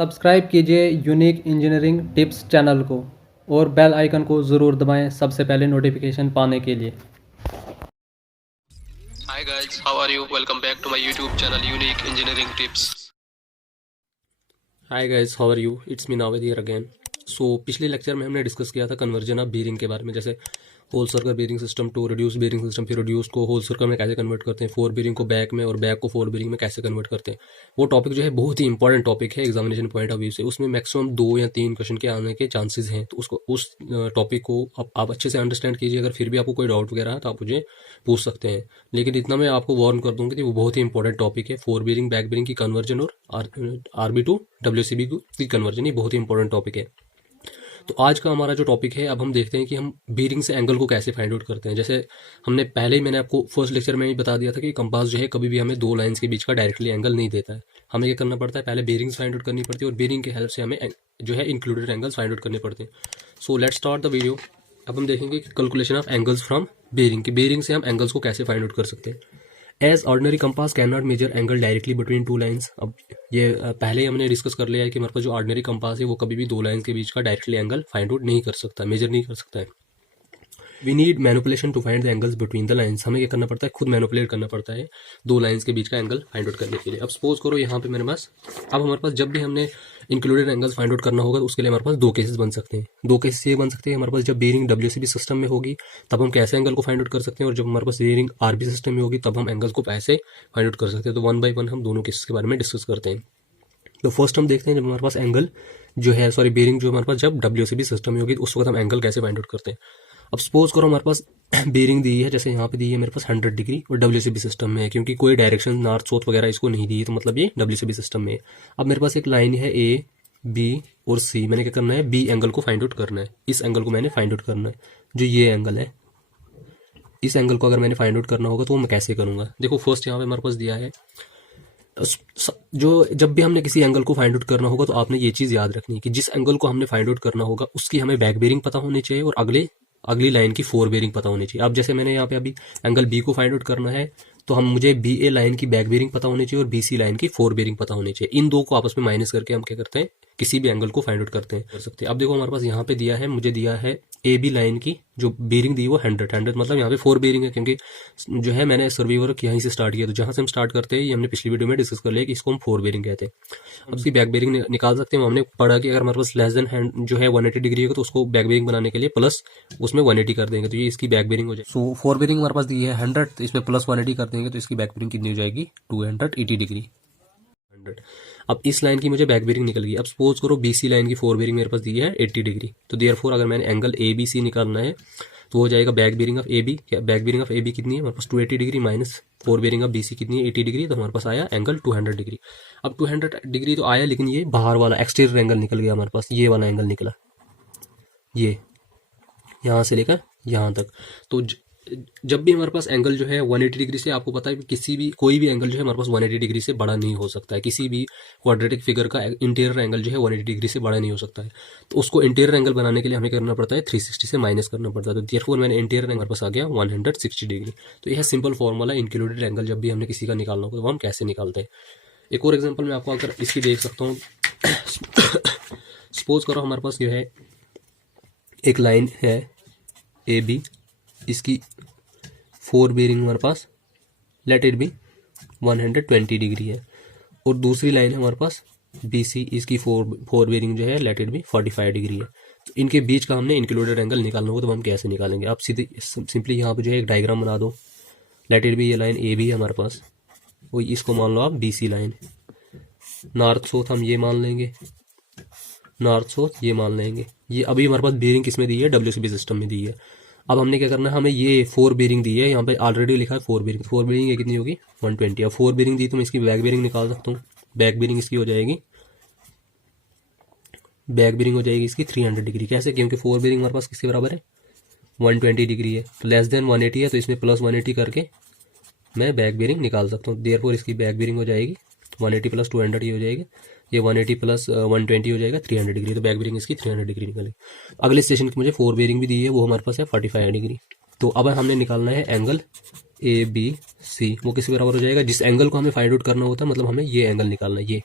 Subscribe कीजिए unique engineering tips channel को और बेल आइकन को ज़रूर दबाएं सबसे पहले नोटिफिकेशन पाने के लिए। Hi guys, how are you? Welcome back to my YouTube channel Unique Engineering Tips. Hi guys, how are you? It's me Naved here again. So पिछले लेक्चर में हमने डिस्कस किया था कन्वर्जन ऑफ बीरिंग के बारे में, जैसे whole circle bearing system to reduce bearing system, फिर रिड्यूस को होल सर्कल में कैसे कन्वर्ट करते हैं, फोर बीरिंग को बैक में और बैक को फोर बीरिंग में कैसे कन्वर्ट करते हैं। वो टॉपिक जो है बहुत ही इंपॉर्टेंट टॉपिक है एग्जामिनेशन पॉइंट ऑफ व्यू से। उसमें मैक्सिमम 2 या 3 क्वेश्चन के आने के चांसेस हैं, तो उसको उस टॉपिक को आप अच्छे से अंडरस्टैंड कीजिए। अगर फिर भी आपको कोई डाउट वगैरह है तो आप मुझे पूछ सकते हैं, लेकिन इतना मैं आपको वार्न कर दूंगी कि वो बहुत ही इंपॉर्टेंट टॉपिक है। फोर बीरिंग बैक बीरिंग की कन्वर्जन और आरबी टू डब्ल्यूसीबी की कन्वर्जन, ये बहुत ही इंपॉर्टेंट टॉपिक है। तो आज का हमारा जो टॉपिक है, अब हम देखते हैं कि हम बीरिंग से एंगल को कैसे फाइंड आउट करते हैं। जैसे हमने पहले ही मैंने आपको फर्स्ट लेक्चर में ही बता दिया था कि कंपास जो है कभी भी हमें दो लाइंस के बीच का डायरेक्टली एंगल नहीं देता है। हमें क्या करना पड़ता है, पहले बीरिंग्स फाइंड आउट करनी पड़ती है और बीरिंग की हेल्प से हमें जो है इंक्लूडेड एंगल्स फाइंड आउट करने पड़ते हैं। So let's start the video. अब हम देखेंगे कि calculation of angles from bearing, की बीरिंग से हम एंगल्स को कैसे फाइंड आउट कर सकते हैं। As ordinary compass can not measure angle directly between two lines. अब ये पहले ही हमने डिस्कस कर लिया है कि हमारे पास जो ऑर्डिनरी कंपास है वो कभी भी दो लाइन्स के बीच का डायरेक्टली एंगल फाइंड आउट नहीं कर सकता, मेजर नहीं कर सकता है। We need manipulation to find the angles between the lines. हमें क्या करना पड़ता है, खुद मैनिपुलेट करना पड़ता है दो लाइन्स के बीच का एंगल फाइंड आउट करने के लिए। अब सपोज करो यहाँ पे मेरे पास, अब हमारे पास जब भी हमने इंक्लूडेड एंगल्स फाइंड आउट करना होगा तो उसके लिए हमारे पास दो केसेस बन सकते हैं। दो केसेस ये बन सकते हैं हमारे पास, जब बेरिंग डब्ल्यूसीबी सिस्टम में होगी तब हम कैसे एंगल को फाइंड आउट कर सकते हैं, और जब हमारे पास बेरिंग आरबी सिस्टम में होगी तब हम एंगल्स को कैसे फाइंड आउट कर सकते हैं। तो वन बाय वन हम दोनों केसेस के बारे में डिस्कस करते हैं। तो फर्स्ट हम देखते हैं जब हमारे पास एंगल जो है, सॉरी बेरिंग जो हमारे पास जब डब्ल्यूसीबी सिस्टम में होगी तो उस वक्त हम एंगल कैसे फाइंड आउट करते हैं। अब सपोज करो हमारे पास बेरिंग दी है, जैसे यहाँ पे दी है मेरे पास 100 डिग्री और डब्ल्यूसीबी सिस्टम में है, क्योंकि कोई डायरेक्शन नॉर्थ साउथ वगैरह इसको नहीं दी है, तो मतलब ये डब्ल्यूसीबी सिस्टम में है। अब मेरे पास एक लाइन है ए बी और सी, मैंने क्या करना है, बी एंगल को फाइंड आउट करना है। इस एंगल को मैंने फाइंड आउट करना है, जो ये एंगल है, इस एंगल को अगर मैंने फाइंड आउट करना होगा तो मैं कैसे करूंगा। देखो फर्स्ट यहाँ पे हमारे पास दिया है, जो जब भी हमने किसी एंगल को फाइंड आउट करना होगा तो आपने ये चीज याद रखनी है कि जिस एंगल को हमने फाइंड आउट करना होगा उसकी हमें बैक बेरिंग पता होनी चाहिए और अगली लाइन की फोर बेरिंग पता होनी चाहिए। अब जैसे मैंने यहाँ पे अभी एंगल बी को फाइंड आउट करना है तो मुझे बी ए लाइन की बैक बेरिंग पता होनी चाहिए और बी सी लाइन की फोर बेरिंग पता होनी चाहिए। इन दो को आपस में माइनस करके हम क्या करते हैं, किसी भी एंगल को फाइंड आउट कर सकते हैं। अब देखो हमारे पास यहाँ पे दिया है, मुझे दिया है ए बी लाइन की जो बेरिंग दी है वो 100 मतलब यहाँ पे फोर बेरिंग है, क्योंकि जो है मैंने सर्वे वर्क यहीं से स्टार्ट किया। तो जहाँ से हम स्टार्ट करते हैं ये हमने पिछली वीडियो में डिस्कस कर लिया कि इसको हम फोर बेरिंग कहते हैं। अब इसकी बैक बेरिंग निकाल सकते हैं। हमने पढ़ा कि अगर हमारे पास लेस देन हैंड जो है 180 डिग्री होगा तो उसको बैक बेरिंग बनाने के लिए प्लस उसमें 180 कर देंगे, तो ये इसकी बैक बेरिंग हो जाएगी। सो फोर बेरिंग हमारे पास दी है 100, तो इसमें प्लस 180 कर देंगे तो इसकी बैक बेरिंग कितनी हो जाएगी, 280 डिग्री 100। अब इस लाइन की मुझे बैक बेरिंग निकल गई। अब सपोज करो बीसी लाइन की फोर बेरिंग मेरे पास दी है 80 डिग्री, तो देयरफॉर अगर मैंने एंगल ए बी सी निकालना है तो हो जाएगा back bearing of A B. Back bearing of A B कितनी है हमारे पास, 280 degree minus four bearing of B C कितनी है, 80 डिग्री, तो हमारे पास आया एंगल 200 डिग्री। अब 200 डिग्री तो आया, लेकिन ये बाहर वाला एक्सटीरियर एंगल निकल गया हमारे पास, ये वाला एंगल निकला, ये यहाँ से लेकर यहाँ तक। तो जब भी हमारे पास एंगल जो है 180 डिग्री से, आपको पता है कि किसी भी कोई भी एंगल जो है हमारे पास 180 डिग्री से बड़ा नहीं हो सकता है। किसी भी क्वाड्रेटिक फिगर का इंटीरियर एंगल जो है 180 डिग्री से बड़ा नहीं हो सकता है। तो उसको इंटीरियर एंगल बनाने के लिए हमें करना पड़ता है 360 से माइनस करना पड़ता है। तो देयरफॉर मैंने इंटीरियर एंगल पास आ गया 160 डिग्री। तो यह सिंपल फॉर्मूला इंक्लूडेड एंगल जब भी हमने किसी का निकालना होगा तो हम कैसे निकालते हैं। एक और एग्जाम्पल मैं आपको अगर इसकी देख सकता हूँ। सपोज करो हमारे पास जो है एक लाइन है ए बी, इसकी फोर बेरिंग हमारे पास लेट इट बी 120 डिग्री है, और दूसरी लाइन है हमारे पास बी सी, इसकी फोर बेरिंग जो है लेट इट बी 45 डिग्री है। तो इनके बीच का हमने इंक्लूडेड एंगल निकालना होगा तो हम कैसे निकालेंगे। आप सीधे सिंपली यहाँ पे जो है एक डायग्राम बना दो। लेट इट बी ये लाइन ए बी है हमारे पास, वो इसको मान लो आप B C line, north south हम ये मान लेंगे, नॉर्थ साउथ ये मान लेंगे। ये अभी हमारे पास बेरिंग किसमें दी है, डब्ल्यूसीबी सिस्टम में दी है। अब हमने क्या करना है, हमें ये फोर बेरिंग दी है, यहाँ पे ऑलरेडी लिखा है फोर बेरिंग। फोर बेरिंग ये कितनी होगी 120। अब फोर बेरिंग दी तो मैं इसकी बैक बेरिंग निकाल सकता हूँ। बैक बेरिंग इसकी हो जाएगी, बैक बेरिंग हो जाएगी इसकी 300 डिग्री। कैसे, क्योंकि फोर बेरिंग हमारे पास किसके बराबर है 120 डिग्री है, तो लेस देन 180 है तो इसमें प्लस 180 करके मैं बैक बेरिंग निकाल सकता हूँ। देयरफॉर इसकी बैक बेरिंग हो जाएगी 180 प्लस 200 ये हो जाएगी, ये 180 प्लस 120 हो जाएगा 300 डिग्री। तो बैक बेरिंग इसकी 300 डिग्री निकलेगी। अगले स्टेशन की मुझे फोर बेरिंग भी दी है, वो हमारे पास है 45 डिग्री। तो अब हमने निकालना है एंगल ए बी सी, वो किसके बराबर हो जाएगा, जिस एंगल को हमें फाइंड आउट करना होता है, मतलब हमें ये एंगल निकालना है, ये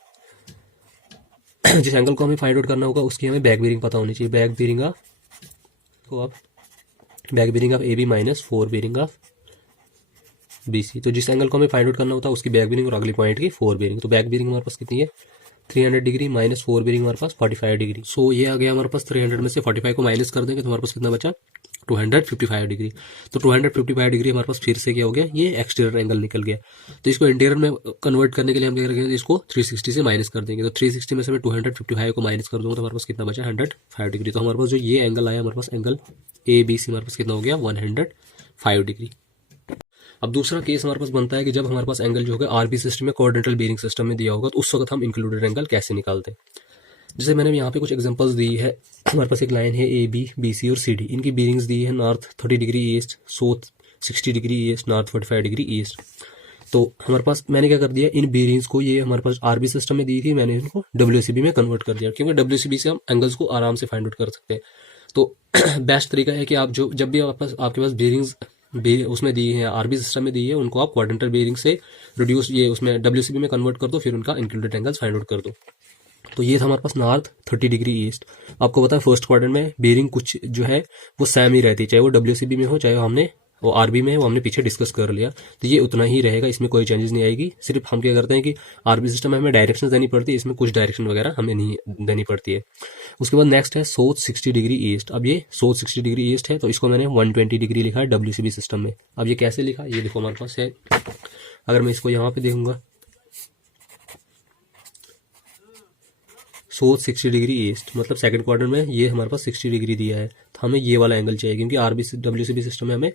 जिस एंगल को हमें फाइंड आउट करना होगा उसकी हमें बैक बेरिंग पता होनी चाहिए। Back bearing of A B minus 4 bearing of B C. तो जिस एंगल को हमें फाइंड आउट करना होता है उसकी बैक बेरिंग और अगले पॉइंट की 4 बेरिंग। तो बैक बेरिंग हमारे पास कितनी है 300 डिग्री माइनस 4 बेरिंग हमारे पास 45 डिग्री। सो ये आ गया हमारे पास 300 में से 45 को माइनस कर देंगे तो हमारे पास कितना बचा 255 डिग्री। तो 255 डिग्री हमारे पास फिर से क्या हो गया, ये एक्सटीरियर एंगल निकल गया। तो इसको इंटीरियर में कन्वर्ट करने के लिए हम क्या करेंगे, इसको 360 से माइनस कर देंगे। तो 360 में से मैं 255 को माइनस कर दूंगा तो हमारे पास कितना बचा 105 डिग्री। तो हमारे पास जो ये एंगल आया हमारे पास एंगल ए बी सी हमारे पास कितना हो गया 105 डिग्री। अब दूसरा केस हमारे पास बनता है कि जब हमारे पास एंगल जो होगा आरबी सिस्टम में कोऑर्डिनेटल बेरिंग सिस्टम में दिया होगा तो उस वक्त हम इंक्लूडेड एंगल कैसे निकालते हैं। जैसे मैंने यहाँ पे कुछ एग्जांपल्स दी है। हमारे पास एक लाइन है ए बी बी सी और सी डी, इनकी बेरिंग्स दी है north 30 degree east, south 60 degree east, north 45 degree east. तो हमारे पास मैंने क्या कर दिया, इन बेरिंग्स को ये हमारे पास आरबी सिस्टम में दी थी, मैंने इनको डब्ल्यूसीबी में कन्वर्ट कर दिया क्योंकि डब्ल्यूसीबी से हम एंगल्स को आराम से फाइंड आउट कर सकते हैं। तो बेस्ट तरीका है कि आप जब भी आपके पास बेरिंग्स उसमें दी है आरबी सिस्टम में दी है उनको आप क्वाड्रेंटल बेरिंग से रिड्यूस ये उसमें डब्ल्यूसीबी में कन्वर्ट कर दो, फिर उनका इंक्लूडेड एंगल्स फाइंड आउट कर दो। तो ये था हमारे पास नॉर्थ 30 डिग्री ईस्ट। आपको पता है फर्स्ट क्वाड्रेंट में बेरिंग कुछ जो है वो सेम ही रहती है, चाहे वो डब्ल्यूसीबी में हो चाहे हमने वो आरबी में है, वो हमने पीछे डिस्कस कर लिया। तो ये उतना ही रहेगा, इसमें कोई चेंजेस नहीं आएगी। सिर्फ हम क्या करते हैं कि आरबी सिस्टम में हमें डायरेक्शन देनी पड़ती है, इसमें कुछ डायरेक्शन वगैरह हमें नहीं देनी पड़ती है। उसके बाद नेक्स्ट है साउथ 60 डिग्री ईस्ट। अब ये साउथ 60 डिग्री ईस्ट है तो इसको मैंने 120 डिग्री लिखा है डब्ल्यूसीबी सिस्टम में। अब ये कैसे लिखा, ये देखो हमारे पास है। अगर मैं इसको यहाँ पे देखूंगा साउथ 60 डिग्री ईस्ट मतलब सेकंड क्वार्टर में ये हमारे पास 60 डिग्री दिया है, तो हमें ये वाला एंगल चाहिए क्योंकि आरबी डब्ल्यूसीबी सिस्टम में हमें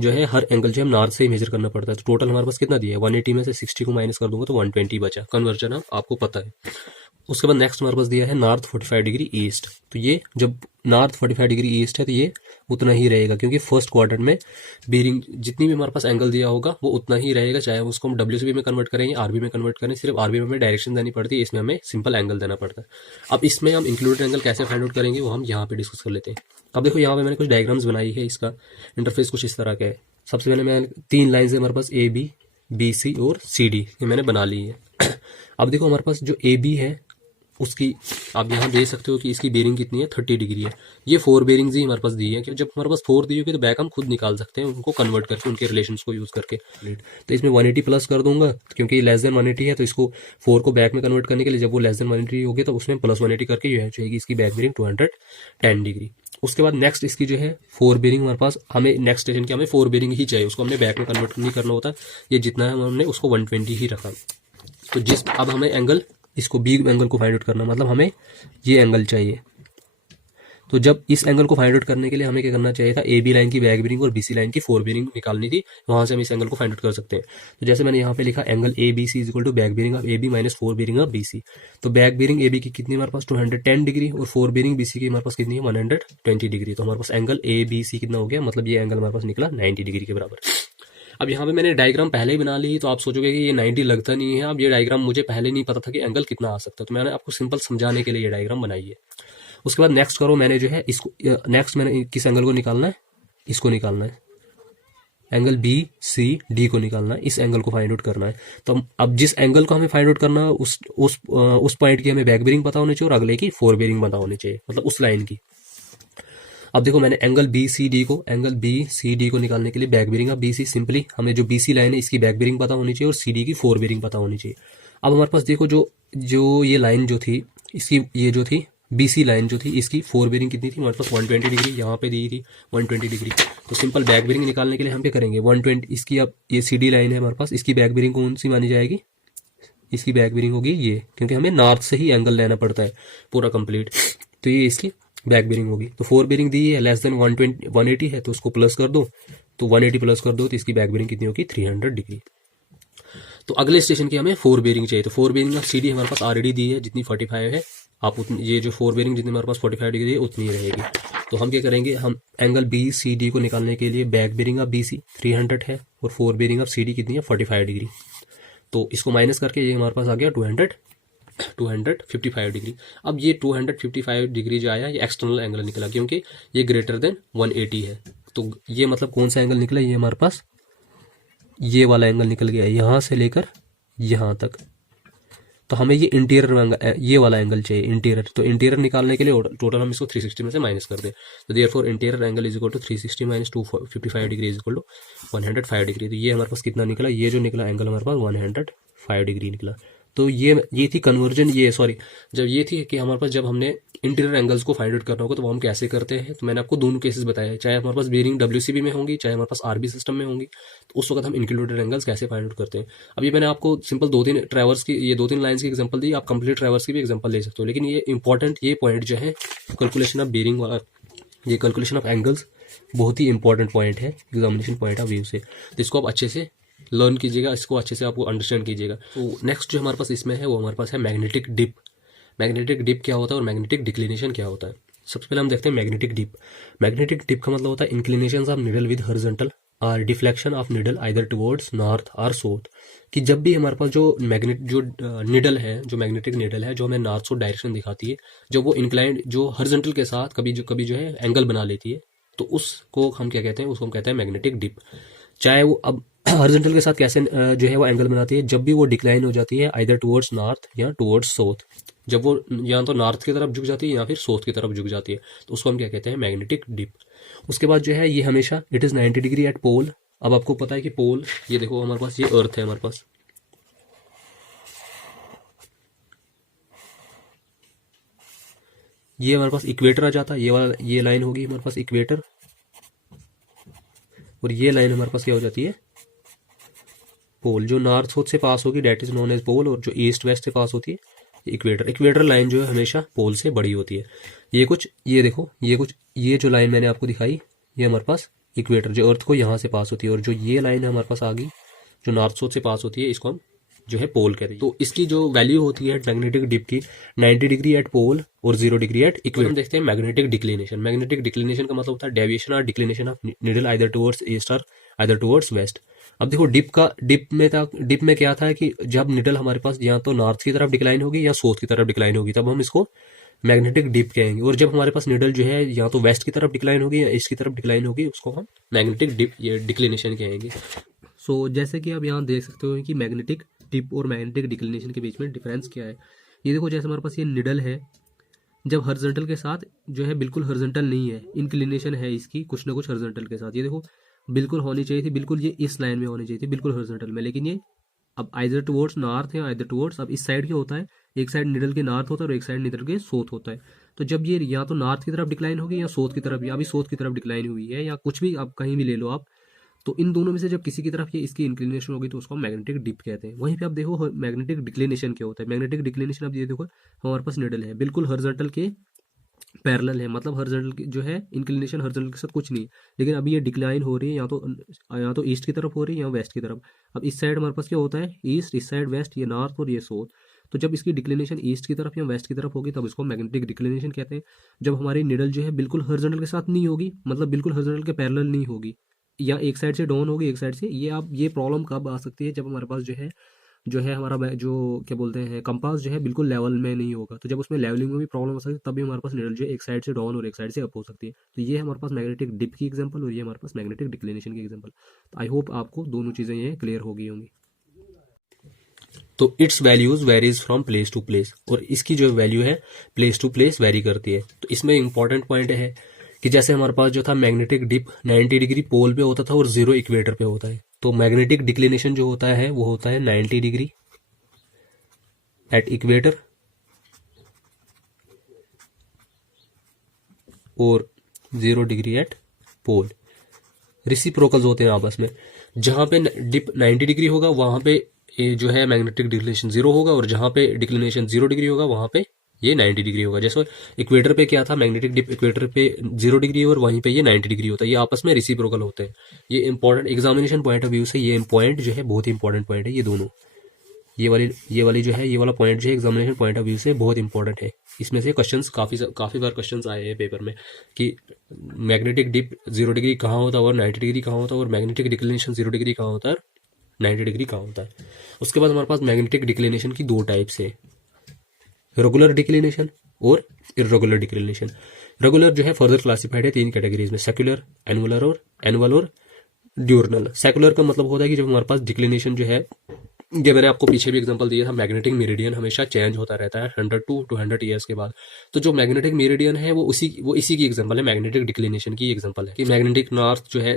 जो है हर एंगल जो है नॉर्थ से ही मेजर करना पड़ता है। तो टोटल हमारे पास कितना दिया है 180 में से 60 को माइनस कर दूंगा तो 120 बचा। कन्वर्जन आपको पता है। उसके बाद नेक्स्ट हमारे पास दिया है नॉर्थ 45 डिग्री ईस्ट। तो ये जब नॉर्थ 45 डिग्री ईस्ट है तो ये उतना ही रहेगा क्योंकि फर्स्ट क्वाड्रेंट में बेरिंग जितनी भी हमारे पास एंगल दिया होगा वो उतना ही रहेगा, चाहे उसको हम डब्ल्यूसीबी में कन्वर्ट करें या आरबी में कन्वर्ट करें। सिर्फ आरबी में हमें डायरेक्शन देनी पड़ती है, इसमें हमें सिंपल एंगल देना पड़ता है। अब इसमें हम इंक्लूडेड एंगल कैसे फाइंड आउट करेंगे वो हम यहाँ पे डिस्कस कर लेते हैं। अब देखो यहाँ पे मैंने कुछ डायग्राम्स बनाई है, इसका इंटरफेस कुछ इस तरह का है। सबसे पहले मैं 3 लाइन है हमारे पास ए बी बी सी और सी डी, ये मैंने बना ली है। अब देखो हमारे पास जो ए बी है उसकी आप यहाँ देख सकते हो कि इसकी बेरिंग कितनी है 30 डिग्री है। ये 4 बेरिंग्स ही हमारे पास दी है कि जब हमारे पास 4 दी होगी तो बैक हम खुद निकाल सकते हैं उनको कन्वर्ट करके उनके रिलेशंस को यूज करके। तो इसमें 180 प्लस कर दूंगा क्योंकि लेस देन 180 है तो इसको 4 को बैक में कन्वर्ट करने के लिए जब वो लेस देन 180 होगी तो उसमें प्लस 180 करके जो है जाएगी इसकी बैक बेरिंग 210 डिग्री। उसके बाद नेक्स्ट इसकी जो है 4 बेरिंग हमारे पास, हमें नेक्स्ट स्टेशन की हमें 4 बेरिंग ही चाहिए, उसको हमने बैक में कन्वर्ट नहीं करना होता। ये जितना है हमने उसको 120 ही रखा। तो अब हमें एंगल इसको बी एंगल को फाइंड आउट करना, मतलब हमें ये एंगल चाहिए। तो जब इस एंगल को फाइंड आउट करने के लिए हमें क्या करना चाहिए था, ए बी लाइन की बैक बेरिंग और बी सी लाइन की 4 बेरिंग निकालनी थी, वहां से हम इस एंगल को फाइंड आउट कर सकते हैं। तो जैसे मैंने यहाँ पे लिखा angle A B C is equal to back bearing of A B minus 4 bearing of B C. तो बैक बेरिंग ए बी की कितनी हमारे पास 210 डिग्री और 4 बेरिंग बी सी की हमारे पास कितनी है 120 डिग्री। तो हमारे पास एंगल ए बी सी कितना हो गया, मतलब ये एंगल हमारे पास निकला 90 डिग्री के बराबर। अब यहाँ पे मैंने डायग्राम पहले ही बना ली तो आप सोचोगे कि ये 90 लगता नहीं है। अब ये डायग्राम मुझे पहले नहीं पता था कि एंगल कितना आ सकता है, तो मैंने आपको सिंपल समझाने के लिए ये डायग्राम बनाई है। उसके बाद नेक्स्ट करो, मैंने जो है इसको नेक्स्ट मैंने किस एंगल को निकालना है, इसको निकालना है, एंगल बी सी डी को निकालना है, इस एंगल को फाइंड आउट करना है। तो अब जिस एंगल को हमें फाइंड आउट करना है उस पॉइंट की हमें बैक बेरिंग पता होनी चाहिए और अगले की 4 बेरिंग पता होनी चाहिए, मतलब उस लाइन की। अब देखो मैंने एंगल बी सी डी को निकालने के लिए back bearing of B C, simply हमें जो बी सी लाइन है इसकी बैक बेरिंग पता होनी चाहिए और सी डी की 4 बेरिंग पता होनी चाहिए। अब हमारे पास देखो जो ये लाइन जो थी इसकी, ये जो थी बी सी लाइन जो थी इसकी 4 बेरिंग कितनी थी हमारे पास 120 डिग्री, यहाँ पे दी थी 120 डिग्री। तो सिंपल बैक बेरिंग निकालने के लिए हम क्या करेंगे 120 इसकी, अब ये सी डी लाइन है हमारे पास, इसकी बैक बेरिंग कौन सी मानी जाएगी, इसकी बैक बेरिंग होगी ये, क्योंकि हमें नॉर्थ से ही एंगल लेना पड़ता है पूरा कंप्लीट। तो ये इसकी बैक बेरिंग होगी। तो 4 बेरिंग दी है, लेस देन 180 है तो उसको प्लस कर दो, तो 180 प्लस कर दो तो इसकी बैक बेरिंग कितनी होगी 300 डिग्री। तो अगले स्टेशन की हमें 4 बेरिंग चाहिए। तो 4 बेरिंग ऑफ सी डी हमारे पास ऑलरेडी दी है, जितनी 45 है, आप उतनी ये जो 4 बेरिंग जितनी हमारे पास 45 डिग्री है उतनी रहेगी। तो हम क्या करेंगे, हम एंगल बी सी डी को निकालने के लिए back bearing of B C 300 है और 4 बेरिंग ऑफ सी डी कितनी है 45 डिग्री। तो इसको माइनस करके ये हमारे पास आ गया 255 डिग्री। अब ये 255 डिग्री जो आया ये एक्सटर्नल एंगल निकला क्योंकि ये ग्रेटर देन 180 है। तो ये मतलब कौन सा एंगल निकला, ये हमारे पास ये वाला एंगल निकल गया, यहाँ से लेकर यहाँ तक। तो हमें ये इंटीरियर ये वाला एंगल चाहिए इंटीरियर। तो इंटीरियर निकालने के लिए टोटल हम इसको 360 में से माइनस कर दें। तो therefore interior angle is equal to 360 minus 255 degree is equal to 105 degree. तो ये हमारे पास कितना निकला, ये जो निकला एंगल हमारे पास 105 डिग्री निकला। तो ये थी कन्वर्जन, ये सॉरी जब ये थी कि हमारे पास जब हमने इंटीरियर एंगल्स को फाइंड आउट करना होगा तो वो हम कैसे करते हैं। तो मैंने आपको दोनों केसेस बताए, चाहे हमारे पास बेरिंग WCB में होंगी चाहे हमारे पास RB सिस्टम में होंगी, तो उस वक्त हम इंक्लूडेड एंगल्स कैसे फाइंड आउट करते हैं। अभी मैंने आपको सिंपल 2-3 ट्रैवर्स की, ये 2-3 लाइन्स की एग्जांपल दी, आप कंप्लीट ट्रैवर्स की भी एग्जांपल ले सकते हो। लेकिन ये इंपॉर्टेंट ये पॉइंट जो है कैलकुलेशन ऑफ बेरिंग वाला, ये कैलकुलेशन ऑफ एंगल्स बहुत ही इंपॉर्टेंट पॉइंट है एग्जामिनेशन पॉइंट ऑफ व्यू से। तो इसको आप अच्छे से लर्न कीजिएगा, इसको अच्छे से आपको अंडरस्टैंड कीजिएगा। तो नेक्स्ट जो हमारे पास इसमें है वो हमारे पास है मैग्नेटिक डिप। मैग्नेटिक डिप क्या होता है और मैग्नेटिक डिक्लिनेशन क्या होता है। सबसे पहले हम देखते हैं मैग्नेटिक डिप। मैग्नेटिक डिप का मतलब होता है inclination of needle with horizontal और deflection of needle either towards north और साउथ। कि जब भी हमारे पास जो निडल है, जो मैग्नेटिक निडल है, जो हमें नॉर्थ साउथ डायरेक्शन दिखाती है, जब वो इंक्लाइंड जो हॉरिजॉन्टल के साथ कभी जो है एंगल बना लेती है, तो उसको हम क्या कहते हैं, उसको हम कहते हैं मैग्नेटिक डिप। चाहे वो अब हॉरिजॉन्टल के साथ कैसे जो है वो एंगल बनाती है, जब भी वो डिक्लाइन हो जाती है आइदर टुवर्ड्स नॉर्थ या टुवर्ड्स साउथ, जब वो या तो नॉर्थ की तरफ झुक जाती है या फिर साउथ की तरफ झुक जाती है, तो उसको हम क्या कहते हैं, मैग्नेटिक डिप। उसके बाद जो है ये हमेशा इट इज़ 90 डिग्री एट पोल। अब आपको पता है कि पोल, ये देखो हमारे पास ये अर्थ है, हमारे पास ये हमारे पास इक्वेटर आ जाता है, ये वाला ये लाइन होगी हमारे पास इक्वेटर, और ये लाइन हमारे पास क्या हो जाती है, पोल। जो नॉर्थ साउथ से पास होगी डेट इज नोन एज पोल, और जो ईस्ट वेस्ट से पास होती है इक्वेटर। इक्वेटर लाइन जो है हमेशा पोल से बड़ी होती है। ये देखो ये जो लाइन मैंने आपको दिखाई, ये हमारे पास इक्वेटर जो अर्थ को यहाँ से पास होती है, और जो ये लाइन है हमारे पास आ गई जो नॉर्थ साउथ से पास होती है, इसको हम जो है पोल कहते हैं। तो इसकी जो वैल्यू होती है मैग्नेटिक डिप की 90 डिग्री एट पोल और 0 डिग्री एट इक्वेटर। हम देखते हैं मैग्नेटिक डिक्लिनेशन। मैग्नेटिक डिक्लिनेशन का मतलब होता है डेविएशन और declination of needle either towards east और आइदर टुवर्ड्स वेस्ट। अब देखो डिप में क्या था कि जब निडल हमारे पास या तो नॉर्थ की तरफ डिक्लाइन होगी या साउथ की तरफ डिक्लाइन होगी, तब हम इसको मैग्नेटिक डिप कहेंगे। और जब हमारे पास निडल जो है या तो वेस्ट की तरफ डिक्लाइन होगी या ईस्ट की तरफ डिक्लाइन होगी, उसको हम मैग्नेटिक डिप या डिक्लिनेशन कहेंगे। सो जैसे कि आप यहाँ देख सकते हो कि मैग्नेटिक डिप और मैग्नेटिक डिक्लिनेशन के बीच में डिफरेंस क्या है। ये देखो जैसे हमारे पास ये निडल है, जब हॉरिजॉन्टल के साथ जो है बिल्कुल हॉरिजॉन्टल नहीं है, इंक्लिनेशन है इसकी कुछ ना कुछ हॉरिजॉन्टल के साथ। ये देखो बिल्कुल होनी चाहिए थी, बिल्कुल ये इस लाइन में होनी चाहिए थी, बिल्कुल हॉरिजॉन्टल में, लेकिन ये अब आइदर टुवर्ड्स नॉर्थ है आइदर टुवर्ड्स, अब इस साइड क्या होता है, एक साइड निडल के नॉर्थ होता है और एक साइड निडल के साउथ होता है। तो जब ये या तो नॉर्थ की तरफ डिक्लाइन होगी या साउथ की तरफ, या अभी साउथ की तरफ डिक्लाइन हुई है, या कुछ भी आप कहीं भी ले लो आप, तो इन दोनों में से जब किसी की तरफ ये इसकी इंक्लिनेशन होगी तो उसको मैग्नेटिक डिप कहते हैं। वहीं पे आप देखो मैग्नेटिक डिक्लिनेशन क्या होता है। मैग्नेटिक डिक्लिनेशन, अब ये देखो हमारे पास निडल है बिल्कुल हॉरिजॉन्टल के पैरेलल है, मतलब हॉरिजॉन्टल जो है इंक्लिनेशन हॉरिजॉन्टल के साथ कुछ नहीं, लेकिन अभी ये डिक्लाइन हो रही है या तो ईस्ट की तरफ हो रही है या वेस्ट की तरफ। अब इस साइड हमारे पास क्या होता है, ईस्ट, इस साइड वेस्ट, ये नॉर्थ और ये साउथ। तो जब इसकी डिक्लिनेशन ईस्ट की तरफ या वेस्ट की तरफ होगी तब इसको मैग्नेटिक डिक्लिनेशन कहते हैं। जब हमारी निडल जो है बिल्कुल हॉरिजॉन्टल के साथ नहीं होगी, मतलब बिल्कुल हॉरिजॉन्टल के पैरेलल नहीं होगी, या एक साइड से डाउन होगी एक साइड से, ये प्रॉब्लम कब आ सकती है, जब हमारे पास जो है हमारा जो क्या बोलते हैं कंपास जो है बिल्कुल लेवल में नहीं होगा। तो जब उसमें लेवलिंग में भी प्रॉब्लम हो सकती है, तभी हमारे पास निडल जो है एक साइड से डाउन और एक साइड से अप हो सकती है। तो ये हमारे पास मैग्नेटिक डिप की एग्जांपल और ये हमारे पास मैग्नेटिक डिक्लिनेशन की एग्जांपल। तो आई होप आपको दोनों चीज़ें ये क्लियर हो गई होंगी। तो its values varies from place to place, और इसकी जो वैल्यू है प्लेस टू प्लेस वेरी करती है। तो इसमें इंपॉर्टेंट पॉइंट है कि जैसे हमारे पास जो था मैग्नेटिक डिप 90 डिग्री पोल पे होता था और 0 इक्वेटर पे होता है, तो मैग्नेटिक डिक्लिनेशन जो होता है वो होता है 90 डिग्री एट इक्वेटर और 0 डिग्री एट पोल। रिसिप्रोकल्स होते हैं आपस में। जहां पे डिप 90 डिग्री होगा वहां पे जो है मैग्नेटिक डिक्लिनेशन 0 होगा, और जहां पे डिक्लिनेशन 0 डिग्री होगा वहां पे ये 90 डिग्री होगा। जैसे इक्वेटर पे क्या था, मैग्नेटिक डिप इक्वेटर पे 0 डिग्री और वहीं पे ये 90 डिग्री होता है। ये आपस में रिसिप्रोकल होते हैं। ये important examination point of view से ये पॉइंट जो है बहुत इंपॉर्टेंट पॉइंट है। ये दोनों ये वाली जो है ये वाला पॉइंट जो है एग्जामिनेशन पॉइंट ऑफ व्यू से बहुत इंपॉर्टेंट है। इसमें से क्वेश्चंस काफ़ी बार क्वेश्चंस आए हैं पेपर में कि मैग्नेटिक डिप 0 डिग्री कहाँ होता है और 90 डिग्री कहाँ होता है, और मैग्नेटिक डिक्लिनेशन 0 डिग्री कहाँ होता है, 90 डिग्री कहाँ होता है। उसके बाद हमारे पास मैग्नेटिक डिक्लिनेशन की 2 टाइप्स है, रेगुलर डिक्लिनेशन और इर्रेगुलर डिक्लिनेशन। रेगुलर जो है फर्दर क्लासिफाइड है 3 कैटेगरीज में, सेक्युलर, एनुअल और ड्यूरनल। सेक्युलर का मतलब होता है कि जब हमारे पास डिक्लिनेशन जो है ये मैंने आपको पीछे भी एग्जांपल दिया था, मैग्नेटिक मेरिडियन हमेशा चेंज होता रहता है 100 to 200 ईयर्स के बाद। तो जो मैग्नेटिक मेरिडियन है वो इसी की एग्जांपल है, मैग्नेटिक डिक्लिनेशन की एग्जांपल है कि मैग्नेटिक नॉर्थ जो है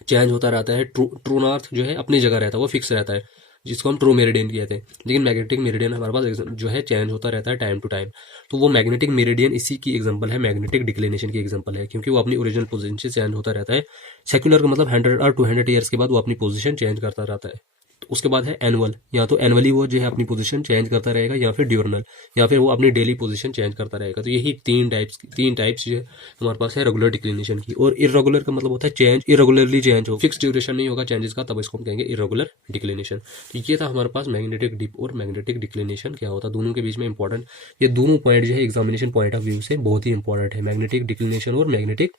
चेंज होता रहता है, ट्रू नॉर्थ जो है अपनी जगह रहता है, वो फिक्स रहता है, जिसको हम ट्रू मेरिडियन कहते हैं। लेकिन मैग्नेटिक मेरिडियन हमारे पास जो है चेंज होता रहता है टाइम टू टाइम। तो वो मैग्नेटिक मेरिडियन इसी की एग्जांपल है, मैग्नेटिक डिक्लिनेशन की एग्जांपल है, क्योंकि वो अपनी ओरिजिनल पोजीशन से चेंज होता रहता है। सेक्युलर का मतलब 100 और 200 ईयर्स के बाद वो अपनी पोजीशन चेंज करता रहता है। तो उसके बाद है एनुअल, या तो एनुअली वो जो है अपनी पोजीशन चेंज करता रहेगा, या फिर ड्यूरनल, या फिर वो अपनी डेली पोजीशन चेंज करता रहेगा। तो यही तीन टाइप्स जो हमारे पास है रेगुलर डिक्लिनेशन की। और इरेगुलर का मतलब होता है चेंज, इरेगुलरली चेंज हो, फिक्स ड्यूरेशन नहीं होगा चेंजेस का, तब इसको हम कहेंगे इरेगुलर डिक्लिनेशन। तो ये था हमारे पास मैग्नेटिक डिप और मैग्नेटिक डिक्लिनेशन क्या होता है, दोनों के बीच में इंपॉर्टेंट ये दोनों पॉइंट जो है एग्जामिनेशन पॉइंट ऑफ व्यू से बहुत ही इंपॉर्टेंट है, मैग्नेटिक डिक्लिनेशन और मैग्नेटिक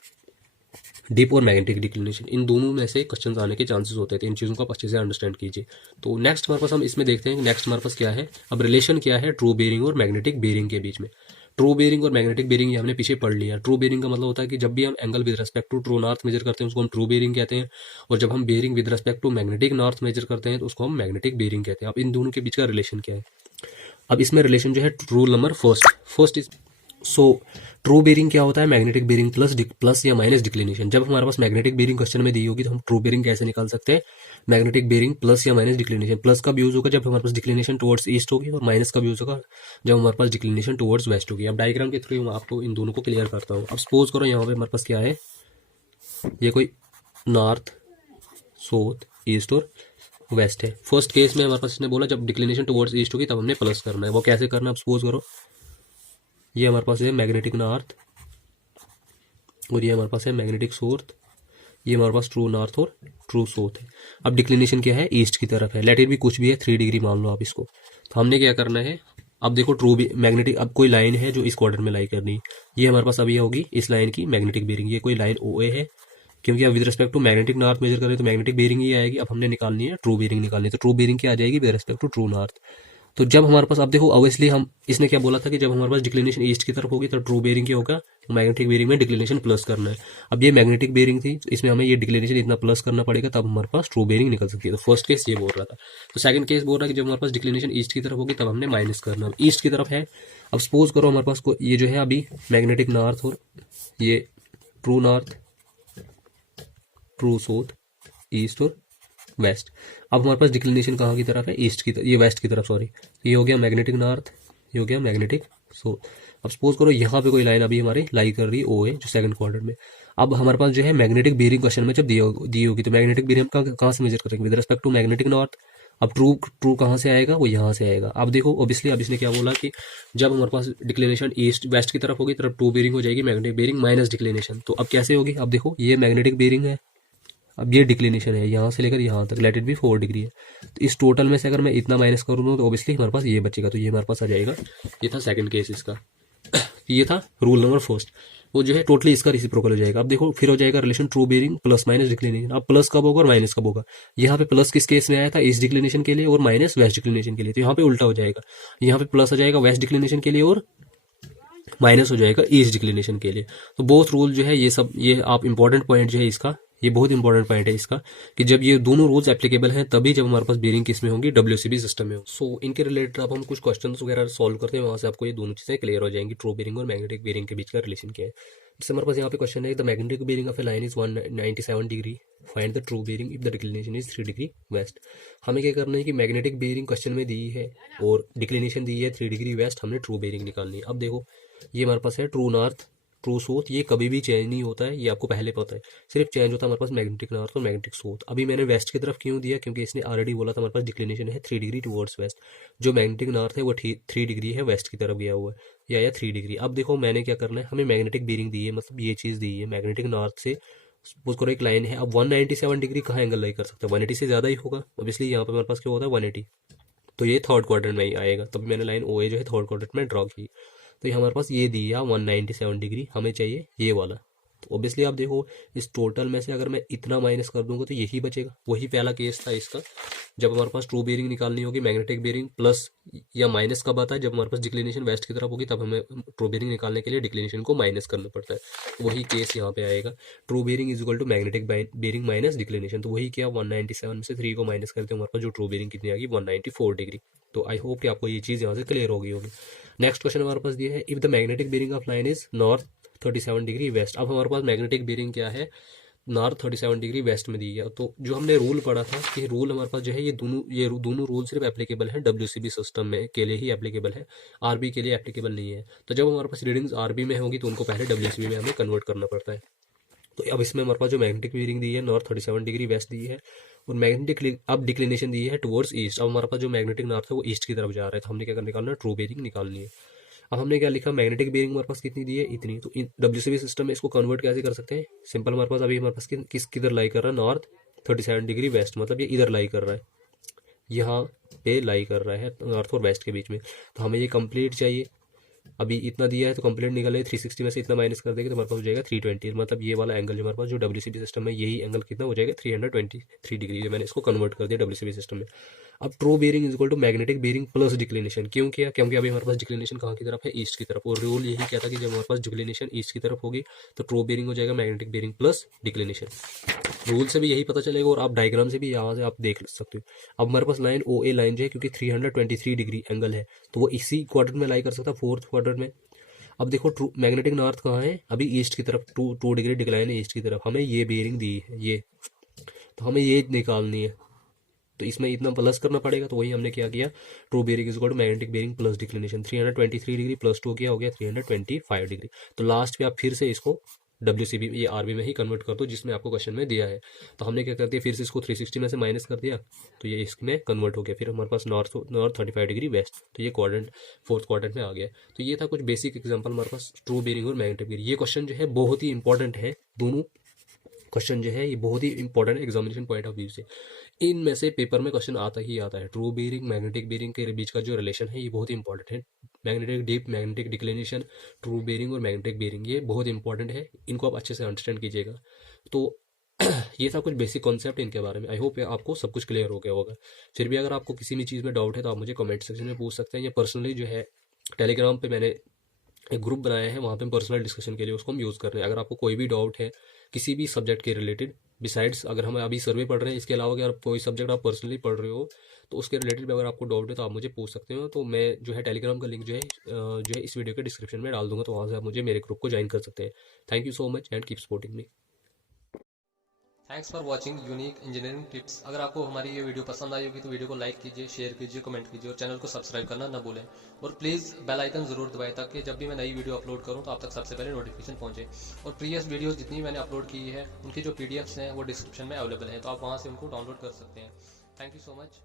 डिप और मैग्नेटिक डिक्लिनेशन। इन दोनों में से क्वेश्चंस आने के चांसेस होते हैं, तो इन चीज़ों को आप अच्छे से अंडरस्टैंड कीजिए। तो नेक्स्ट हमारे पास हम इसमें देखते हैं कि नेक्स्ट हमारे पास क्या है, अब रिलेशन क्या है ट्रू बेरिंग और मैग्नेटिक बेरिंग के बीच में। ट्रू बेरिंग और मैग्नेटिक बेरिंग ये हमने पीछे पढ़ लिया। ट्रू बेरिंग का मतलब होता है कि जब भी हम angle with respect to true north measure करते हैं उसको हम ट्रू बेरिंग कहते हैं, और जब हम bearing with respect to magnetic north measure करते हैं तो उसको हम मैग्नेटिक बेरिंग कहते हैं। अब इन दोनों के बीच का रिलेशन क्या है, अब इसमें रिलेशन जो है rule number first is so true bearing क्या होता है, मैग्नेटिक बेरिंग प्लस या माइनस डिक्लिनेशन। जब हमारे पास मैग्नेटिक बेरिंग क्वेश्चन में दी होगी तो हम ट्रू बेरिंग कैसे निकाल सकते हैं, मैग्नेटिक बेरिंग प्लस या माइनस डिक्लिनेशन। प्लस कब यूज होगा, जब हमारे पास डिक्लिनेशन टुवर्ड्स ईस्ट होगी, और माइनस कब यूज होगा, जब हमारे पास डिक्लिनेशन टुवर्ड्स वेस्ट होगी। अब डायग्राम के थ्रू मैं आपको इन दोनों को क्लियर करता हूँ। अब सपोज करो यहाँ पे हमारे पास क्या है, ये कोई नॉर्थ साउथ ईस्ट और वेस्ट है। फर्स्ट केस में हमारे पास इसने बोला जब डिक्लिनेशन टुवर्ड्स ईस्ट होगी तब हमने प्लस करना है। वो कैसे करना है, अब सपोज करो ये हमारे पास है मैग्नेटिक नॉर्थ और ये हमारे पास है मैग्नेटिक साउथ, ये हमारे पास ट्रू नॉर्थ और ट्रू साउथ है। अब डिक्लिनेशन क्या है, ईस्ट की तरफ है, लेट इट भी कुछ भी है 3 डिग्री मान लो आप इसको। तो हमने क्या करना है, अब देखो ट्रू मैग्नेटिक, अब कोई लाइन है जो इस क्वाड्रेंट में लाई करनी है, ये हमारे पास अभी होगी इस लाइन की मैग्नेटिक बेरिंग। ये कोई लाइन OA है, क्योंकि अब with respect to magnetic north measure करें तो मैग्नेटिक बेरिंग ही आएगी। अब हमने निकालनी है ट्रू बेरिंग निकालनी है, तो ट्रू बेरिंग क्या आ जाएगी with respect to true north. तो जब हमारे पास, अब देखो ऑब्वियसली हम इसने क्या बोला था कि जब हमारे पास डिक्लिनेशन ईस्ट की तरफ होगी तो ट्रू बेरिंग क्या होगा, मैग्नेटिक बेरिंग में डिक्लिनेशन प्लस करना है। अब ये मैग्नेटिक बेरिंग थी, इसमें हमें ये डिक्लिनेशन इतना प्लस करना पड़ेगा तब हमारे पास ट्रू बेरिंग निकल सकती है। तो फर्स्ट केस ये बोल रहा था। तो सेकंड केस बोल रहा है कि जब हमारे पास डिक्लिनेशन ईस्ट की तरफ होगी तब हमने माइनस करना, ईस्ट की तरफ है। अब सपोज करो हमारे पास ये जो है अभी मैग्नेटिक नॉर्थ और ये true north true south east और वेस्ट। अब हमारे पास डिक्लिनेशन कहाँ की तरफ है, ईस्ट की तरफ, ये वेस्ट की तरफ सॉरी। ये हो गया मैग्नेटिक नॉर्थ, ये हो गया मैग्नेटिक साउथ। अब सपोज करो यहाँ पे कोई लाइन अभी हमारी लाई कर रही है ओ है जो सेकंड क्वाड्रेंट में। अब हमारे पास जो है मैग्नेटिक बेरिंग क्वेश्चन में जब दी होगी तो मैग्नेटिक बेरिंग हम कहाँ से मेजर करेंगे, with respect to magnetic north. अब ट्रू कहाँ से आएगा, वो यहाँ से आएगा। अब देखो ऑब्वियसली अब इसने क्या बोला कि जब हमारे पास डिक्लिनेशन ईस्ट वेस्ट की तरफ होगी तब ट्रू बेरिंग हो जाएगी मैग्नेटिक बेरिंग माइनस डिक्लिनेशन। तो अब कैसे होगी, अब देखो ये मैग्नेटिक बेरिंग है, अब ये डिक्लिनेशन है यहाँ से लेकर यहाँ तक, लेट इट भी 4 डिग्री है। तो इस टोटल में से अगर मैं इतना माइनस करूँ तो ऑब्वियसली हमारे पास ये बचेगा, तो ये हमारे पास आ जाएगा। ये था सेकंड केस इसका, ये था रूल नंबर फर्स्ट। वो जो है टोटली इसका रेसिप्रोकल हो जाएगा। अब देखो फिर हो जाएगा relation true bearing plus minus declination. अब प्लस कब होगा और माइनस कब होगा, यहाँ पे प्लस किस केस में आया था, ईस्ट डिक्लिनेशन के लिए, और माइनस वेस्ट डिक्लिनेशन के लिए। तो यहाँ पे उल्टा हो जाएगा, यहाँ पे प्लस आ जाएगा वेस्ट डिक्लिनेशन के लिए और माइनस हो जाएगा ईस्ट डिक्लिनेशन के लिए। तो बोथ रूल जो है ये सब, ये आप इंपॉर्टेंट पॉइंट जो है इसका, ये बहुत इंपॉर्टेंट पॉइंट है इसका कि जब ये दोनों रूल्स एप्लीकेबल हैं तभी जब हमारे पास बेरिंग किस में होंगी, WCB सिस्टम में हो। सो इनके रिलेटेड अब हम कुछ क्वेश्चंस वगैरह सॉल्व करते हैं, वहां से आपको ये दोनों चीजें क्लियर हो जाएंगी, ट्रू बेरिंग और मैग्नेटिक बेरिंग के बीच का रिलेशन क्या है। जैसे हमारे पास यहाँ पे क्वेश्चन है, the magnetic bearing of a line is 197 degree, find the true bearing if the declination is 3 degree west. हमें क्या करना है कि मैग्नेटिक बेरिंग क्वेश्चन में दी है और डिक्लिनेशन दी है 3 डिग्री वेस्ट, हमने ट्रू बेरिंग निकालनी है। अब देखो ये हमारे पास है ट्रू नॉर्थ ट्रू साउथ, ये कभी भी चेंज नहीं होता है, ये आपको पहले पता है, सिर्फ चेंज होता है हमारे पास मैग्नेटिक नॉर्थ और मैग्नेटिक साउथ। अभी मैंने वेस्ट की तरफ क्यों दिया, क्योंकि इसने ऑलरेडी बोला था हमारे पास डिक्लिनेशन है 3 डिग्री टुवर्ड्स वेस्ट, जो मैग्नेटिक नॉर्थ है वो 3 डिग्री है वेस्ट की तरफ गया हुआ है, या 3 डिग्री। अब देखो मैंने क्या करना है, हमें मैग्नेटिक बेरिंग दी है, मतलब ये चीज़ दी है मैग्नेटिक नॉर्थ से, सपोज करो एक लाइन है। अब 197 डिग्री कहाँ एंगल लाई कर सकता है, 180 से ज़्यादा ही होगा, ऑब्वियसली यहाँ पर हमारे पास क्या होता है 180, तो ये थर्ड क्वाड्रेंट में ही आएगा, तभी मैंने लाइन OA जो है थर्ड क्वाड्रेंट में ड्रॉ की। तो ये हमारे पास ये दी है 197 डिग्री, हमें चाहिए ये वाला, तो ऑब्वियसली आप देखो इस टोटल में से अगर मैं इतना माइनस कर दूंगा तो यही बचेगा। वही पहला केस था इसका, जब हमारे पास ट्रू बेरिंग निकालनी होगी, मैग्नेटिक बेरिंग प्लस या माइनस कब आता है, जब हमारे पास डिक्लिनेशन वेस्ट की तरफ होगी, तब हमें ट्रू बेरिंग निकालने के लिए डिक्लिनेशन को माइनस करना पड़ता है। तो वही केस यहाँ पे आएगा, true bearing is equal to magnetic bearing minus declination. तो वही क्या, 197 में से 3 को माइनस करते हैं, हमारे पास जो ट्रू बेरिंग कितनी आएगी, 194 डिग्री। तो आई होप कि आपको ये चीज़ यहाँ से क्लियर हो गई होगी। नेक्स्ट क्वेश्चन हमारे पास दिया है, if the magnetic bearing of line is north 37 degree west. अब हमारे पास मैग्नेटिक बेरिंग क्या है, नॉर्थ 37 डिग्री वेस्ट में दी है। तो जो हमने रूल पढ़ा था कि रूल हमारे पास जो है ये दोनों रूल सिर्फ एप्लीकेबल है WCB सिस्टम में के लिए ही एप्लीकेबल है, RB के लिए एप्लीकेबल नहीं है। तो जब हमारे पास रीडिंग्स RB में होगी तो उनको पहले WCB में हमें कन्वर्ट करना पड़ता है। तो अब इसमें हमारे पास जो मैग्नेटिक बेरिंग दी है नॉर्थ 37 डिग्री वेस्ट दी है, और मैग्नेटिक अब डिक्लिनेशन दी है टुवर्ड्स ईस्ट। अब हमारे पास जो मैग्नेटिक नॉर्थ है वो ईस्ट की तरफ जा रहा है, तो हमने क्या निकालना है, ट्रू बेरिंग निकालनी है। अब हमने क्या लिखा, मैग्नेटिक बेरिंग हमारे पास कितनी दी है, इतनी। तो WCB सिस्टम में इसको कन्वर्ट कैसे कर सकते हैं, सिंपल, हमारे पास अभी हमारे पास किस किधर लाई कर रहा है, नॉर्थ 37 डिग्री वेस्ट, मतलब ये इधर लाई कर रहा है, यहाँ पे लाई कर रहा है नॉर्थ और वेस्ट के बीच में। तो हमें ये कंप्लीट चाहिए, अभी इतना दिया है तो कंप्लीट निकले, 360 में से इतना माइनस कर देंगे तो हमारे पास हो जाएगा 320। मतलब ये वाला एंगल जो हमारे पास जो WCB सिस्टम में, यही एंगल कितना हो जाएगा, 323 डिग्री। जो मैंने इसको कन्वर्ट कर दिया WCB सिस्टम में। अब true bearing is equal to magnetic bearing plus declination. क्यों किया, क्योंकि अभी हमारे पास डिक्लिनेशन कहाँ की तरफ है, ईस्ट की तरफ। और रूल यही कहता कि जब हमारे पास डिक्लिनेशन ईस्ट की तरफ होगी तो ट्रू बेरिंग हो जाएगा magnetic bearing plus declination. Rule से भी यही पता चलेगा और आप डायग्राम से भी यहाँ से आप देख सकते हो। अब हमारे पास लाइन OA लाइन जो है, क्योंकि 323 डिग्री एंगल है तो वो इसी क्वाड्रेंट में लाई कर सकता है, फोर्थ क्वाड्रेंट में। अब देखो ट्रू मैग्नेटिक नॉर्थ कहाँ है, अभी ईस्ट की तरफ, 2 डिग्री डिक्लाइन है ईस्ट की तरफ। हमें ये बेरिंग दी है ये, तो हमें ये निकालनी है, तो इसमें इतना प्लस करना पड़ेगा। तो वही हमने क्या किया, true bearing is equal to magnetic bearing plus declination. 323 degree plus 2 क्या हो गया, 325 डिग्री। तो लास्ट पे आप फिर से इसको WCB ये RB में ही कन्वर्ट कर दो, जिसमें आपको क्वेश्चन में दिया है। तो हमने क्या कर दिया, फिर से इसको 360 में से माइनस कर दिया, तो ये इसमें कन्वर्ट हो गया। फिर हमारे पास नॉर्थ 35 डिग्री वेस्ट, तो ये क्वाड्रेंट फोर्थ क्वाड्रेंट में आ गया। तो ये था कुछ बेसिक एग्जांपल हमारे पास ट्रू बेरिंग और मैग्नेटिक बेरिंग। ये क्वेश्चन जो है बहुत ही इंपॉर्टेंट है, दोनों क्वेश्चन जो है ये बहुत ही इंपॉर्टेंट है एग्जामिनेशन पॉइंट ऑफ व्यू से। इनमें से पेपर में क्वेश्चन आता ही आता है। ट्रू बेरिंग मैग्नेटिक बेरिंग के बीच का जो रिलेशन है ये बहुत ही इंपॉर्टेंट है। Magnetic dip, magnetic declination, true bearing और मैग्नेटिक बेरिंग, ये बहुत इंपॉर्टेंट है, इनको आप अच्छे से अंडरस्टैंड कीजिएगा। तो ये था कुछ बेसिक कॉन्सेप्ट इनके बारे में। आई होप आपको सब कुछ क्लियर हो गया होगा। फिर भी अगर आपको किसी भी चीज़ में डाउट है तो आप मुझे कमेंट सेक्शन में पूछ सकते हैं, या पर्सनली जो है टेलीग्राम पे मैंने एक ग्रुप बनाया है, वहाँ पे पर्सनल डिस्कशन के लिए उसको हम यूज़ कर रहे हैं। अगर आपको कोई भी डाउट है किसी भी सब्जेक्ट के रिलेटेड, बिसाइड्स अगर हम अभी सर्वे पढ़ रहे हैं, इसके अलावा अगर कोई सब्जेक्ट आप पर्सनली पढ़ रहे हो तो उसके रिलेटेड भी अगर आपको डाउट है तो आप मुझे पूछ सकते हो। तो मैं जो है टेलीग्राम का लिंक जो है इस वीडियो के डिस्क्रिप्शन में डाल दूंगा, तो वहाँ से आप मुझे मेरे ग्रुप को ज्वाइन कर सकते हैं। Thank you so much and keep supporting me. Thanks for watching unique engineering tips. अगर आपको हमारी ये वीडियो पसंद आई होगी तो वीडियो को लाइक कीजिए, शेयर कीजिए, कमेंट कीजिए और चैनल को सब्सक्राइब करना ना भूलें। और प्लीज़ बेल आइकन ज़रूर दबाएं ताकि जब भी मैं नई वीडियो अपलोड करूं तो आप तक सबसे पहले नोटिफिकेशन पहुंचे। और प्रीवियस वीडियोस जितनी मैंने अपलोड की है उनकी जो PDFs हैं वो डिस्क्रिप्शन में अवेलेबल हैं, तो आप वहां से उनको डाउनलोड कर सकते हैं। Thank you so much.